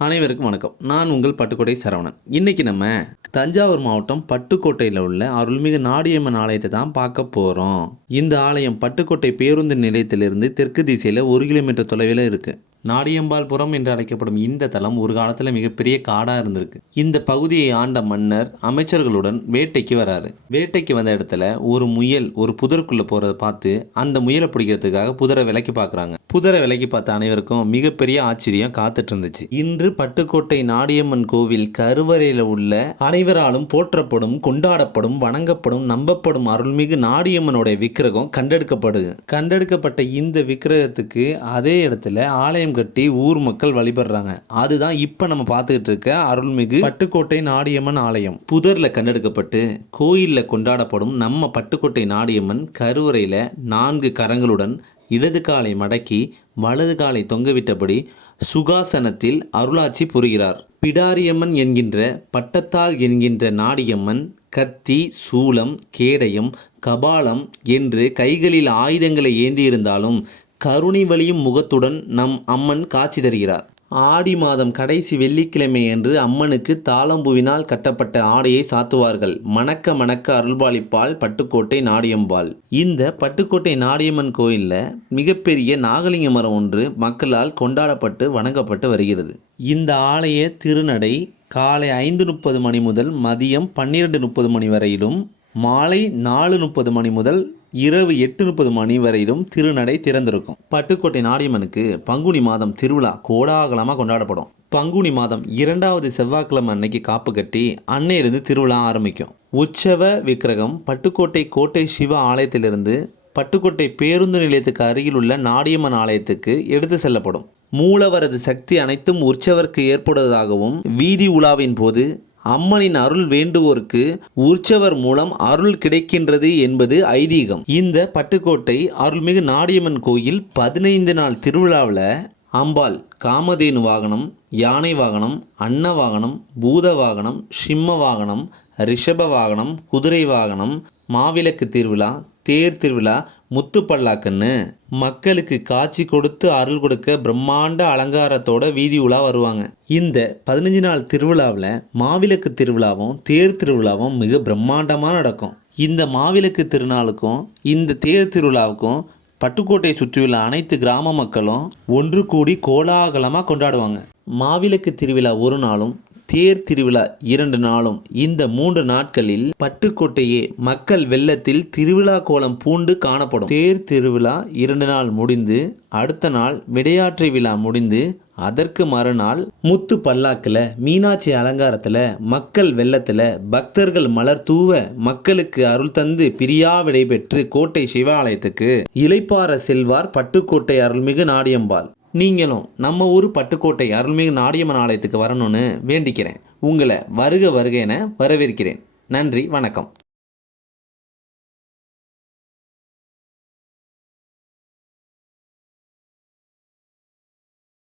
அனைவருக்கும் வணக்கம். நான் உங்கள் பட்டுக்கோட்டை சரவணன். இன்னைக்கு நம்ம தஞ்சாவூர் மாவட்டம் பட்டுக்கோட்டையில் உள்ள அருள்மிகு நாடியம்மன் ஆலயத்தை தான் பார்க்க போகிறோம் இந்த ஆலயம் பட்டுக்கோட்டை பேருந்து நிலையத்திலிருந்து தெற்கு திசையில் ஒரு கிலோமீட்டர் தொலைவில் இருக்குது நாடியம்பாள்புரம் என்று அழைக்கப்படும் இந்த தலம் ஒரு காலத்தில் மிகப்பெரிய காடாக இருந்திருக்கு. இந்த பகுதியை ஆண்ட மன்னர் அமைச்சர்களுடன் வேட்டைக்கு வராரு. வேட்டைக்கு வந்த இடத்துல ஒரு முயல் ஒரு புதருக்குள்ளே போகிறத பார்த்து அந்த முயலை பிடிக்கிறதுக்காக புதரை விலைக்கு பார்க்குறாங்க. புதரை விலைக்கு பார்த்த அனைவருக்கும் மிகப்பெரிய ஆச்சரியம் காத்துட்டு இருந்துச்சு. இன்று பட்டுக்கோட்டை நாடியம்மன் கோவில் கருவறையில் உள்ள அனைவராலும் போற்றப்படும் கொண்டாடப்படும் வணங்கப்படும் நம்பப்படும் அருள்மிகு நாடியம்மனுடைய விக்கிரகம் கண்டெடுக்கப்படுது. கண்டெடுக்கப்பட்ட இந்த விக்கிரகத்துக்கு அதே இடத்துல ஆலயம் கட்டி ஊர் மக்கள் வழிபடுறாங்க. அதுதான் இப்போ நம்ம பார்த்துக்கிட்டு இருக்க அருள்மிகு பட்டுக்கோட்டை நாடியம்மன் ஆலயம். புதர்ல கண்டெடுக்கப்பட்டு கோயிலில் கொண்டாடப்படும் நம்ம பட்டுக்கோட்டை நாடியம்மன் கருவறையில் நான்கு கரங்களுடன் இடது காலை மடக்கி வலது காலை தொங்கவிட்டபடி சுகாசனத்தில் அருளாட்சி புரிகிறார். பிடாரியம்மன் என்கின்ற பட்டத்தால் என்கின்ற நாடியம்மன் கத்தி சூலம் கேடயம் கபாலம் என்று கைகளில் ஆயுதங்களை ஏந்தியிருந்தாலும் கருணை வழியும் முகத்துடன் நம் அம்மன் காட்சி தருகிறார். ஆடி மாதம் கடைசி வெள்ளிக்கிழமை அன்று அம்மனுக்கு தாளம்பூவினால் கட்டப்பட்ட ஆடையை சாத்துவார்கள். மணக்க மணக்க அருள்பாலிப்பால் பட்டுக்கோட்டை நாடியம்பாள். இந்த பட்டுக்கோட்டை நாடியம்மன் கோயிலில் மிகப்பெரிய நாகலிங்க மரம் ஒன்று மக்களால் கொண்டாடப்பட்டு வணங்கப்பட்டு வருகிறது. இந்த ஆலய திருநடை காலை ஐந்து முப்பது மணி முதல் மதியம் பன்னிரெண்டு முப்பது மணி வரையிலும் மாலை நாலு முப்பது மணி முதல் இரவு எட்டு முப்பது மணி வரையிலும் திருநடை திறந்திருக்கும். பட்டுக்கோட்டை நாடியம்மனுக்கு பங்குனி மாதம் திருவிழா கோடாகலமாக கொண்டாடப்படும். பங்குனி மாதம் இரண்டாவது செவ்வாய்க்கிழமை அன்னைக்கு காப்பு கட்டி அன்னையிலிருந்து திருவிழா ஆரம்பிக்கும். உற்சவ விக்கிரகம் பட்டுக்கோட்டை கோட்டை சிவ ஆலயத்திலிருந்து பட்டுக்கோட்டை பேருந்து நிலையத்துக்கு அருகில் உள்ள நாடியம்மன் ஆலயத்துக்கு எடுத்து செல்லப்படும். மூலவரது சக்தி அனைத்தும் உற்சவருக்கு ஏற்படுவதாகவும் வீதி உலாவின் போது அம்மனின் அருள் வேண்டுவோருக்கு உற்சவர் மூலம் அருள் கிடைக்கின்றது என்பது ஐதீகம். இந்த பட்டுக்கோட்டை அருள்மிகு நாடியம்மன் கோயில் பதினைந்து நாள் திருவிழாவில் அம்பாள் காமதேனு வாகனம் யானை வாகனம் அன்ன வாகனம் பூத வாகனம் சிம்ம வாகனம் ரிஷப வாகனம் குதிரை வாகனம் மாவிளக்கு திருவிழா தேர் திருவிழா முத்து பல்லாக்குன்னு மக்களுக்கு காட்சி கொடுத்து அருள் கொடுக்க பிரம்மாண்ட அலங்காரத்தோட வீதி உலா வருவாங்க. இந்த பதினஞ்சு நாள் திருவிழாவில் மாவிளக்கு திருவிழாவும் தேர் திருவிழாவும் மிக பிரம்மாண்டமாக நடக்கும். இந்த மாவிளக்கு திருநாளுக்கும் இந்த தேர் திருவிழாவுக்கும் பட்டுக்கோட்டையை சுற்றியுள்ள அனைத்து கிராம மக்களும் ஒன்று கூடி கோலாகலமாக கொண்டாடுவாங்க. மாவிளக்கு திருவிழா ஒரு நாளும் தேர் திருவிழா இரண்டு நாளும். இந்த மூன்று நாட்களில் பட்டுக்கோட்டையே மக்கள் வெள்ளத்தில் திருவிழா கோலம் பூண்டு காணப்படும். தேர் திருவிழா இரண்டு நாள் முடிந்து அடுத்த நாள் விடையாற்று விழா முடிந்து அதற்கு மறுநாள் முத்து பல்லாக்கில் மீனாட்சி அலங்காரத்தில் மக்கள் வெள்ளத்தில் பக்தர்கள் மலர் தூவ மக்களுக்கு அருள் தந்து பிரியா விடை பெற்று கோட்டை சிவாலயத்துக்கு. இலைப்பாற செல்வார் பட்டுக்கோட்டை அருள்மிகு நாடியம்பாள். நீங்களும் நம்ம ஊர் பட்டுக்கோட்டை அருள்மிகு நாடியம்மன் ஆலயத்துக்கு வரணும்னு வேண்டிக்கிறேன். உங்களை வருக வருக என வரவேற்கிறேன். நன்றி வணக்கம்.